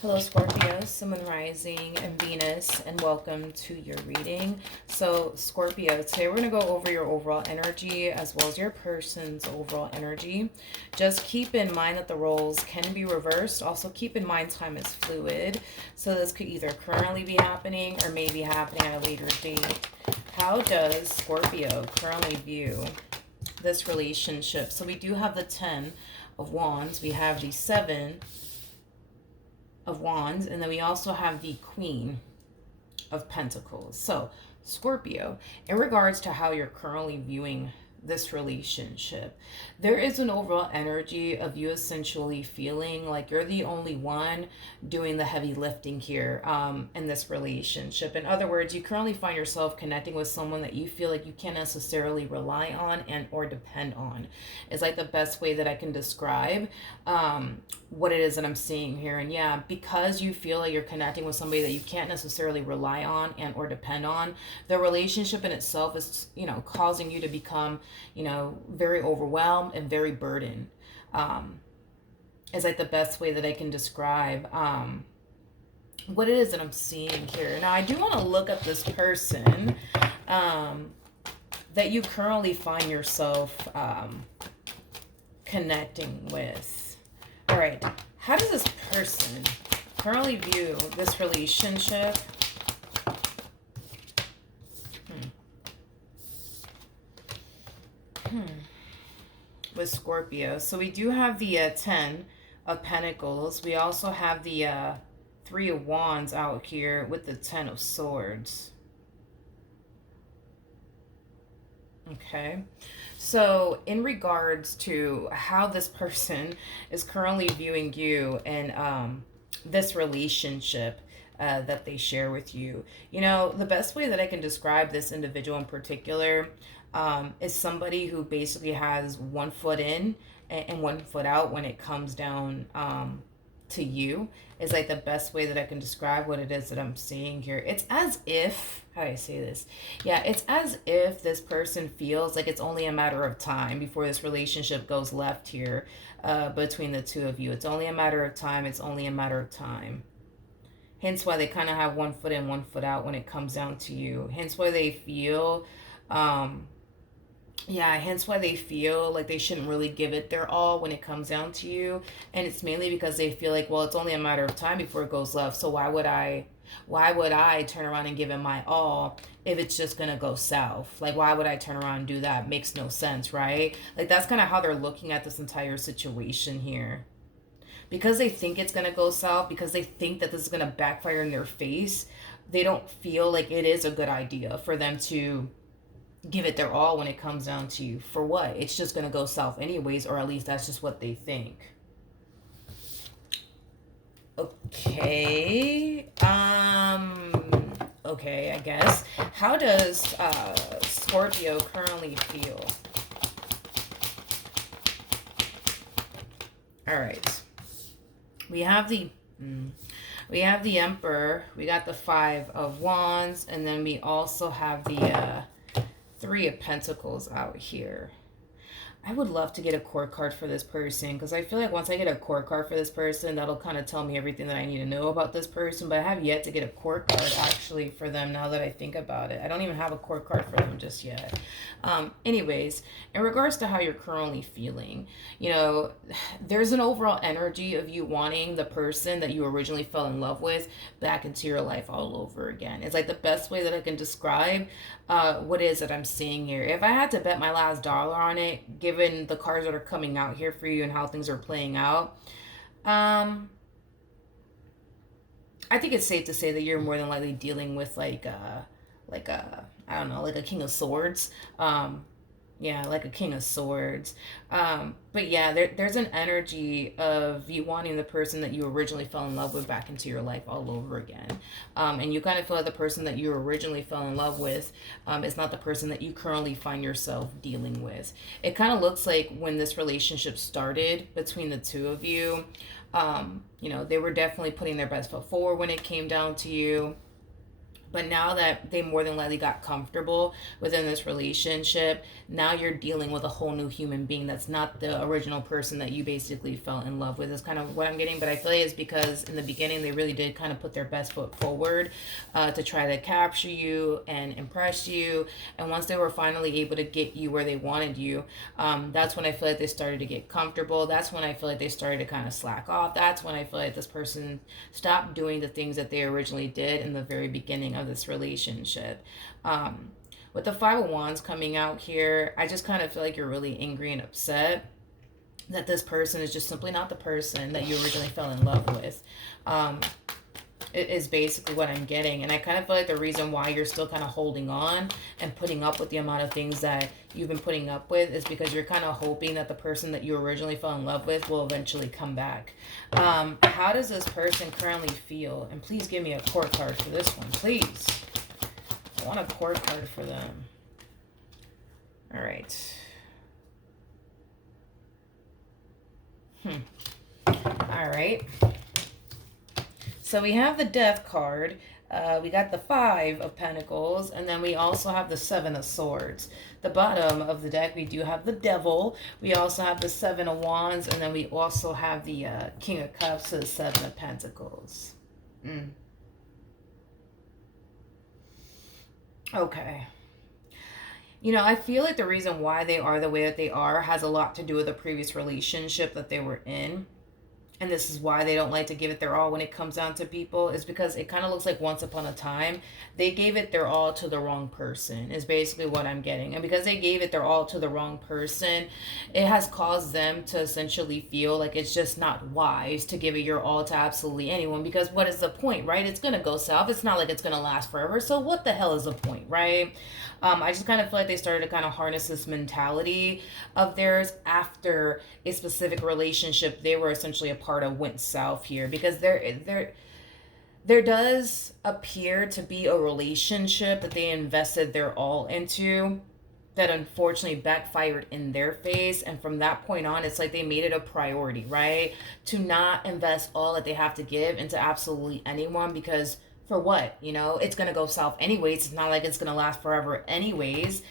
Hello, Scorpio, Sun, Moon, Rising, and Venus, and welcome to your reading. So, Scorpio, today we're going to go over your overall energy as well as your person's overall energy. Just keep in mind that the roles can be reversed. Also, keep in mind time is fluid. So, this could either currently be happening or may be happening at a later date. How does Scorpio currently view this relationship? So, we do have the 10 of Wands, we have the 7 of Wands, and then we also have the Queen of Pentacles. So, Scorpio, in regards to how you're currently viewing this relationship, there is an overall energy of you essentially feeling like you're the only one doing the heavy lifting here in this relationship. In other words, you currently find yourself connecting with someone that you feel like you can't necessarily rely on and or depend on. Is like the best way that I can describe what it is that I'm seeing here. And yeah, because you feel like you're connecting with somebody that you can't necessarily rely on and or depend on, the relationship in itself is, causing you to become, very overwhelmed and very burdened. Is like the best way that I can describe what it is that I'm seeing here. Now, I do want to look at this person that you currently find yourself connecting with. All right, how does this person currently view this relationship? With Scorpio. So we do have the 10 of Pentacles. We also have the 3 of Wands out here with the 10 of Swords. Okay, so in regards to how this person is currently viewing you and this relationship that they share with you, the best way that I can describe this individual in particular is somebody who basically has one foot in and one foot out when it comes down to you. Is like the best way that I can describe what it is that I'm seeing here. It's as if, how do I say this? Yeah, it's as if this person feels like it's only a matter of time before this relationship goes left here between the two of you. It's only a matter of time. It's only a matter of time. Hence why they kind of have one foot in, one foot out when it comes down to you. Hence why they feel hence why they feel like they shouldn't really give it their all when it comes down to you. And it's mainly because they feel like, well, it's only a matter of time before it goes left. So why would I turn around and give it my all if it's just gonna go south? Like, why would I turn around and do that? Makes no sense, right? Like, that's kind of how they're looking at this entire situation here. Because they think it's gonna go south, because they think that this is gonna backfire in their face, they don't feel like it is a good idea for them to give it their all when it comes down to you. For what? It's just going to go south anyways, or at least that's just what they think. Okay. Okay, I guess. How does Scorpio currently feel? All right. We have the Emperor, we got the 5 of Wands, and then we also have the 3 of Pentacles out here. I would love to get a court card for this person, because I feel like once I get a court card for this person, that'll kind of tell me everything that I need to know about this person. But I have yet to get a court card actually for them now that I think about it. I don't even have a court card for them just yet. Anyways, in regards to how you're currently feeling, there's an overall energy of you wanting the person that you originally fell in love with back into your life all over again. It's like the best way that I can describe what it is that I'm seeing here. If I had to bet my last dollar on it, given the cards that are coming out here for you and how things are playing out, I think it's safe to say that you're more than likely dealing with like a I don't know, like a King of Swords. Yeah, like a King of Swords. But yeah, there's an energy of you wanting the person that you originally fell in love with back into your life all over again. And you kind of feel like the person that you originally fell in love with is not the person that you currently find yourself dealing with. It kind of looks like when this relationship started between the two of you, they were definitely putting their best foot forward when it came down to you. But now that they more than likely got comfortable within this relationship, now you're dealing with a whole new human being that's not the original person that you basically fell in love with, is kind of what I'm getting. But I feel like it's because in the beginning they really did kind of put their best foot forward to try to capture you and impress you. And once they were finally able to get you where they wanted you, that's when I feel like they started to get comfortable. That's when I feel like they started to kind of slack off. That's when I feel like this person stopped doing the things that they originally did in the very beginning of this relationship. With the Five of Wands coming out here, I just kind of feel like you're really angry and upset that this person is just simply not the person that you originally fell in love with. It is basically what I'm getting. And I kind of feel like the reason why you're still kind of holding on and putting up with the amount of things that you've been putting up with is because you're kind of hoping that the person that you originally fell in love with will eventually come back. How does this person currently feel? And please give me a court card for this one, please. I want a court card for them. All right. All right. So we have the Death card. We got the Five of Pentacles, and then we also have the Seven of Swords. The bottom of the deck, we do have the Devil. We also have the Seven of Wands, and then we also have the King of Cups and the Seven of Pentacles. Okay. You know, I feel like the reason why they are the way that they are has a lot to do with the previous relationship that they were in. And this is why they don't like to give it their all when it comes down to people, is because it kind of looks like once upon a time they gave it their all to the wrong person, is basically what I'm getting. And because they gave it their all to the wrong person, it has caused them to essentially feel like it's just not wise to give it your all to absolutely anyone, because what is the point, right? It's going to go south. It's not like it's going to last forever. So what the hell is the point, right? I just kind of feel like they started to kind of harness this mentality of theirs after a specific relationship they were essentially a part of went south here, because there does appear to be a relationship that they invested their all into that unfortunately backfired in their face. And from that point on, it's like they made it a priority, right, to not invest all that they have to give into absolutely anyone, because for what? You know, it's going to go south anyways. It's not like it's going to last forever anyways.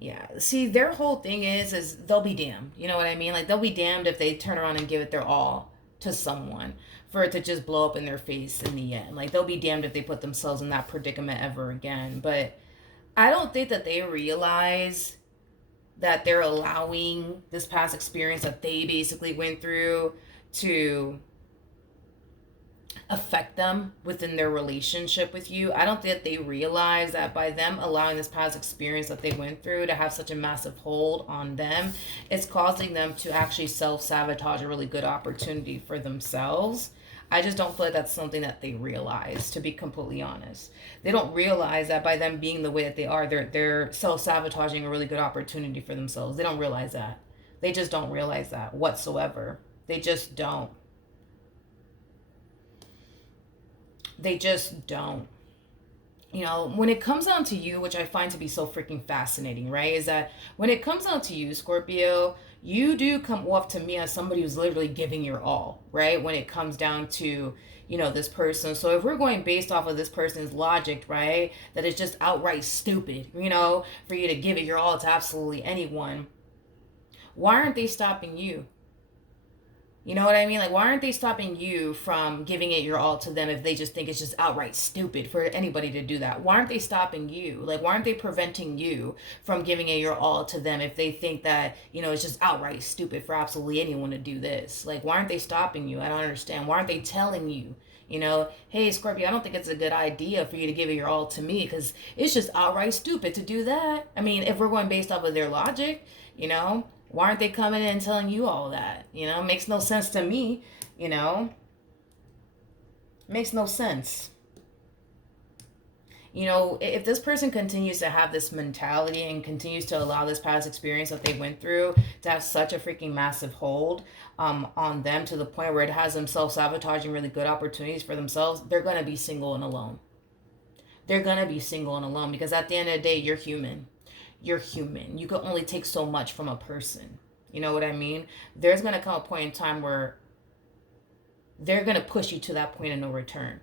Yeah, see, their whole thing is they'll be damned. You know what I mean? Like, they'll be damned if they turn around and give it their all to someone for it to just blow up in their face in the end. Like, they'll be damned if they put themselves in that predicament ever again. But I don't think that they realize that they're allowing this past experience that they basically went through to affect them within their relationship with you. I don't think that they realize that by them allowing this past experience that they went through to have such a massive hold on them, it's causing them to actually self-sabotage a really good opportunity for themselves. I just don't feel like that's something that they realize, to be completely honest. They don't realize that by them being the way that they are, they're self-sabotaging a really good opportunity for themselves. They don't realize that. They just don't realize that whatsoever. They just don't. They just don't. You know, when it comes down to you, which I find to be so freaking fascinating, right, is that when it comes down to you, Scorpio, you do come off to me as somebody who's literally giving your all, right, when it comes down to, you know, this person. So if we're going based off of this person's logic, right, that it's just outright stupid, you know, for you to give it your all to absolutely anyone, why aren't they stopping you? You know what I mean? Like, why aren't they stopping you from giving it your all to them if they just think it's just outright stupid for anybody to do that? Why aren't they stopping you? Like, why aren't they preventing you from giving it your all to them if they think that, you know, it's just outright stupid for absolutely anyone to do this? Like, why aren't they stopping you? I don't understand. Why aren't they telling you, you know, hey, Scorpio, I don't think it's a good idea for you to give it your all to me because it's just outright stupid to do that. I mean, if we're going based off of their logic, you know, why aren't they coming in and telling you all that? You know, makes no sense to me, you know. Makes no sense. You know, if this person continues to have this mentality and continues to allow this past experience that they went through to have such a freaking massive hold on them to the point where it has them self-sabotaging really good opportunities for themselves, they're going to be single and alone. They're going to be single and alone because at the end of the day, you're human. you're human. You can only take so much from a person. You know what I mean? There's going to come a point in time where they're going to push you to that point of no return.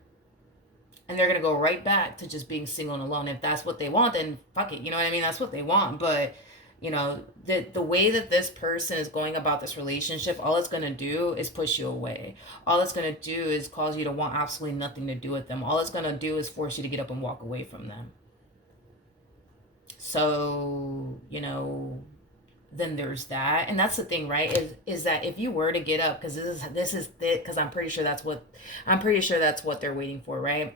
And they're going to go right back to just being single and alone. If that's what they want, then fuck it. You know what I mean? That's what they want. But, you know, the way that this person is going about this relationship, all it's going to do is push you away. All it's going to do is cause you to want absolutely nothing to do with them. All it's going to do is force you to get up and walk away from them. So, you know, then there's that. And that's the thing, right? Is that if you were to get up, because this is it, because I'm pretty sure that's what they're waiting for, right?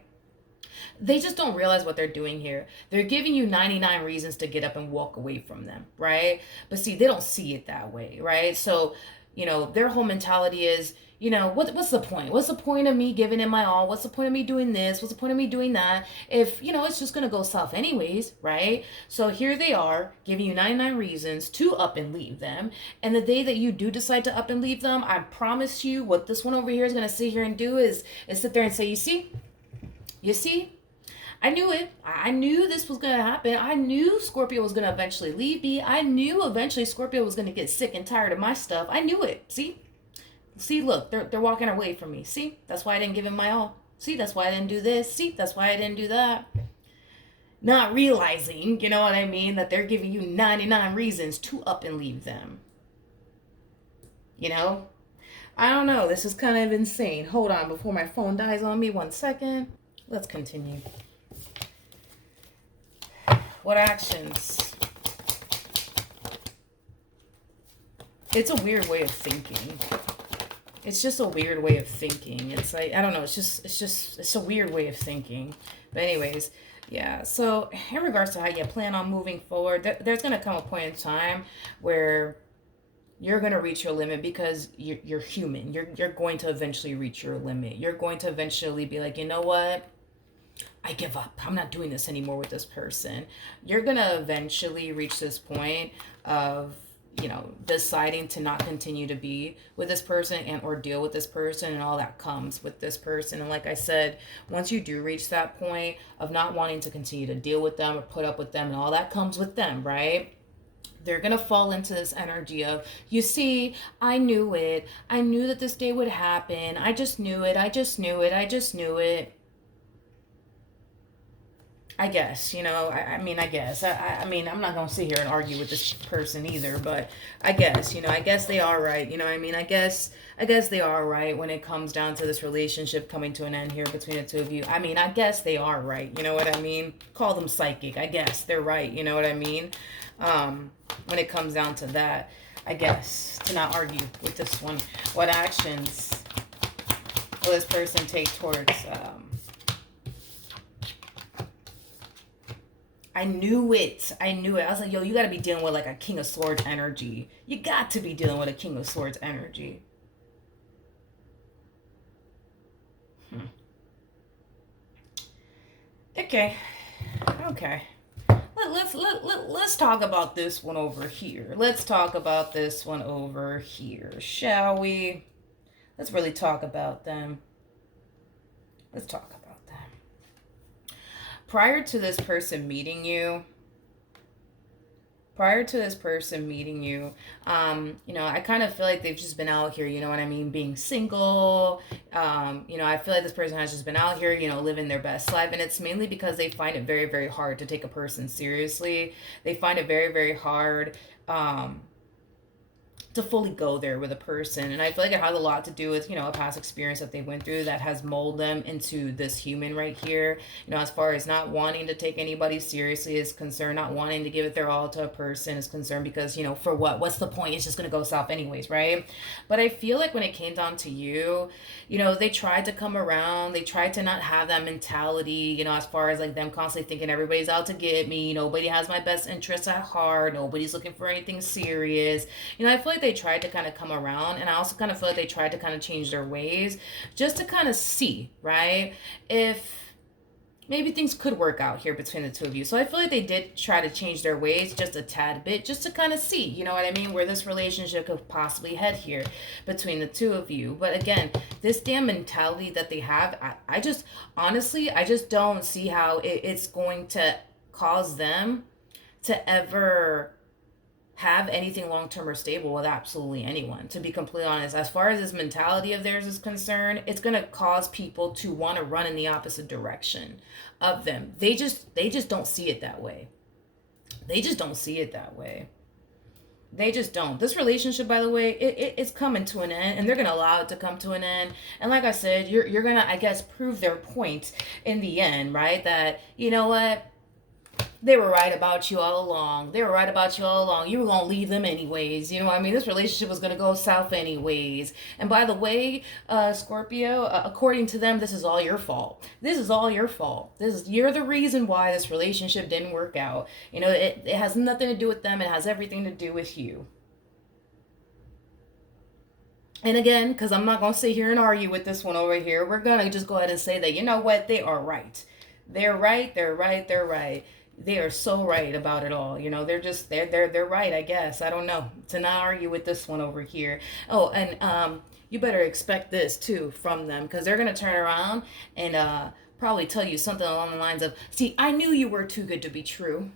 They just don't realize what they're doing here. They're giving you 99 reasons to get up and walk away from them, right? But see, they don't see it that way, right? So, you know, their whole mentality is, you know, what's the point? What's the point of me giving it my all? What's the point of me doing this? What's the point of me doing that? If, you know, it's just going to go south anyways, right? So here they are giving you 99 reasons to up and leave them. And the day that you do decide to up and leave them, I promise you what this one over here is going to sit here and do is sit there and say, you see, I knew it. I knew this was going to happen. I knew Scorpio was going to eventually leave me. I knew eventually Scorpio was going to get sick and tired of my stuff. I knew it. See, look, they're walking away from me. See, that's why I didn't give him my all. See, that's why I didn't do this. See, that's why I didn't do that. Not realizing, you know what I mean, that they're giving you 99 reasons to up and leave them. You know? I don't know. This is kind of insane. Hold on, before my phone dies on me. 1 second. Let's continue. What actions? It's a weird way of thinking. It's just a weird way of thinking. It's like, I don't know. It's a weird way of thinking. But anyways, yeah. So in regards to how you plan on moving forward, there's going to come a point in time where you're going to reach your limit because you're human. You're going to eventually reach your limit. You're going to eventually be like, you know what? I give up. I'm not doing this anymore with this person. You're going to eventually reach this point of, you know, deciding to not continue to be with this person and or deal with this person and all that comes with this person. And like I said, once you do reach that point of not wanting to continue to deal with them or put up with them and all that comes with them, right? They're going to fall into this energy of, you see, I knew it. I knew that this day would happen. I just knew it. I just knew it. I just knew it. I guess, you know, I mean, I guess. I mean, I'm not going to sit here and argue with this person either, but I guess, you know, I guess they are right. You know what I mean? I guess they are right when it comes down to this relationship coming to an end here between the two of you. I mean, I guess they are right. You know what I mean? Call them psychic. I guess they're right. You know what I mean? When it comes down to that, I guess, to not argue with this one. What actions will this person take towards, I knew it. I was like, yo, you got to be dealing with like a King of Swords energy. You got to be dealing with a King of Swords energy. Okay. Let's talk about this one over here. Let's talk about this one over here, shall we? Let's really talk about them. Let's talk about them. Prior to this person meeting you, you know, I kind of feel like they've just been out here, you know what I mean, being single. You know, I feel like this person has just been out here, you know, living their best life. And it's mainly because they find it very, very hard to take a person seriously. They find it very, very hard to fully go there with a person. And I feel like it has a lot to do with, you know, a past experience that they went through that has molded them into this human right here. You know, as far as not wanting to take anybody seriously is concerned, not wanting to give it their all to a person is concerned, because, you know, for what? What's the point? It's just going to go south anyways, right? But I feel like when it came down to you, you know, they tried to come around. They tried to not have that mentality, you know, as far as like them constantly thinking everybody's out to get me. Nobody has my best interests at heart. Nobody's looking for anything serious. You know, I feel like they tried to kind of come around, and I also kind of feel like they tried to kind of change their ways just to kind of see, right, if maybe things could work out here between the two of you. So I feel like they did try to change their ways just a tad bit, just to kind of see, you know what I mean, where this relationship could possibly head here between the two of you. But again, this damn mentality that they have, I just, honestly, I just don't see how it's going to cause them to ever have anything long-term or stable with absolutely anyone, to be completely honest. As far as this mentality of theirs is concerned, it's going to cause people to want to run in the opposite direction of them. They just don't see it that way. They just don't see it that way. They just don't. This relationship, by the way, it's coming to an end, and they're gonna allow it to come to an end. And like I said, you're gonna, I guess, prove their point in the end, right? That, you know what, they were right about you all along. They were right about you all along. You were going to leave them anyways. You know what I mean? This relationship was going to go south anyways. And by the way, Scorpio, according to them, this is all your fault. This is all your fault. You're the reason why this relationship didn't work out. You know, it has nothing to do with them. It has everything to do with you. And again, because I'm not going to sit here and argue with this one over here, we're going to just go ahead and say that, you know what, they are right. They're right, they're right, they're right. They are so right about it all. You know, they're right, I guess. I don't know. To not argue with this one over here. Oh, and you better expect this too from them, because they're going to turn around and probably tell you something along the lines of, see, I knew you were too good to be true.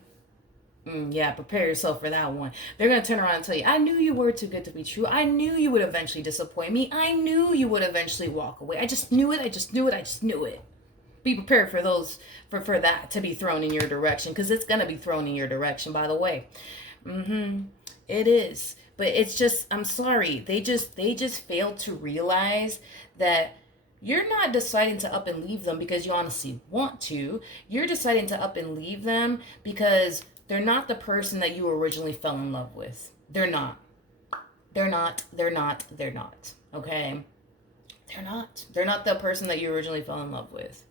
Yeah, prepare yourself for that one. They're going to turn around and tell you, I knew you were too good to be true. I knew you would eventually disappoint me. I knew you would eventually walk away. I just knew it. I just knew it. I just knew it. Be prepared for those, for that to be thrown in your direction, because it's going to be thrown in your direction, by the way. It is. But it's just, I'm sorry. They just failed to realize that you're not deciding to up and leave them because you honestly want to. You're deciding to up and leave them because they're not the person that you originally fell in love with. They're not. They're not. They're not. They're not. Okay? They're not. They're not the person that you originally fell in love with.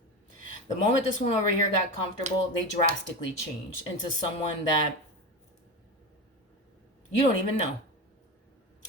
The moment this one over here got comfortable, they drastically changed into someone that you don't even know.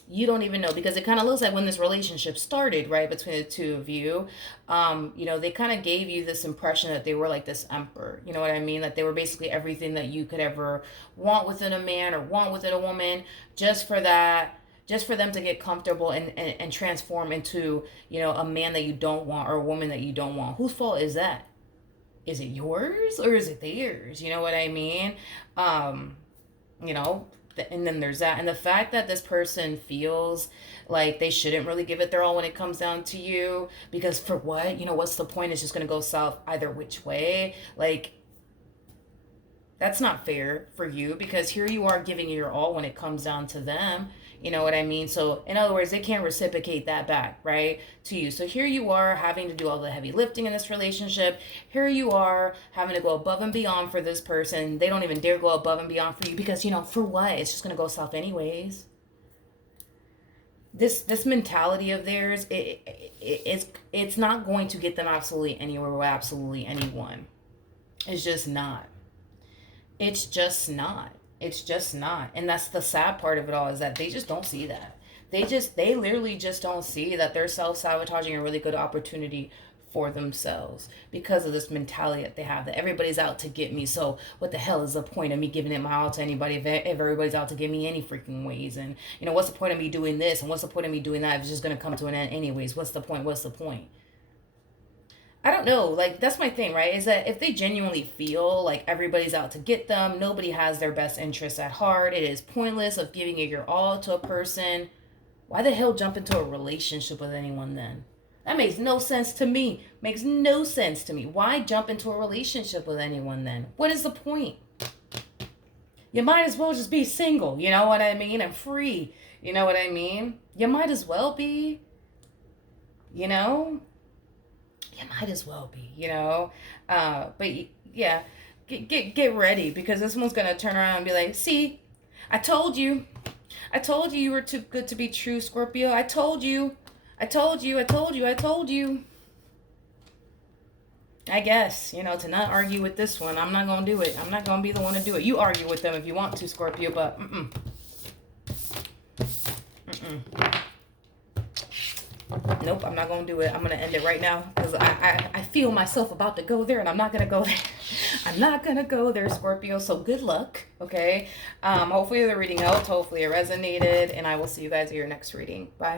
You don't even know, because it kind of looks like when this relationship started, right, between the two of you, you know, they kind of gave you this impression that they were like this emperor. You know what I mean? That they were basically everything that you could ever want within a man or want within a woman, just for that. Just for them to get comfortable and transform into, you know, a man that you don't want or a woman that you don't want. Whose fault is that? Is it yours or is it theirs? You know what I mean? You know, and then there's that. And the fact that this person feels like they shouldn't really give it their all when it comes down to you, because for what? You know, what's the point? It's just going to go south either which way. Like, that's not fair for you, because here you are giving your all when it comes down to them. You know what I mean? So, in other words, they can't reciprocate that back, right, to you. So here you are having to do all the heavy lifting in this relationship. Here you are having to go above and beyond for this person. They don't even dare go above and beyond for you because, you know, for what? It's just going to go south anyways. This mentality of theirs, it's not going to get them absolutely anywhere with absolutely anyone. It's just not. It's just not. It's just not. And that's the sad part of it all, is that they just don't see that. They literally just don't see that they're self-sabotaging a really good opportunity for themselves because of this mentality that they have, that everybody's out to get me. So what the hell is the point of me giving it my all to anybody if everybody's out to get me any freaking ways? And, you know, what's the point of me doing this? And what's the point of me doing that if it's just going to come to an end anyways? What's the point? What's the point? I don't know. Like, that's my thing, right? Is that if they genuinely feel like everybody's out to get them, nobody has their best interests at heart, it is pointless of giving it your all to a person, why the hell jump into a relationship with anyone then? That makes no sense to me. Makes no sense to me. Why jump into a relationship with anyone then? What is the point? You might as well just be single, you know what I mean? And free, you know what I mean? You might as well be, you know? You might as well be, you know. But yeah, get ready, because this one's gonna turn around and be like, see, I told you you were too good to be true, Scorpio. I told you. I guess, you know, to not argue with this one, I'm not gonna do it. I'm not gonna be the one to do it. You argue with them if you want to, Scorpio, but nope, I'm not going to do it. I'm going to end it right now, because I feel myself about to go there, and I'm not going to go there. I'm not going to go there, Scorpio. So good luck, okay? Hopefully the reading helped. Hopefully it resonated, and I will see you guys at your next reading. Bye.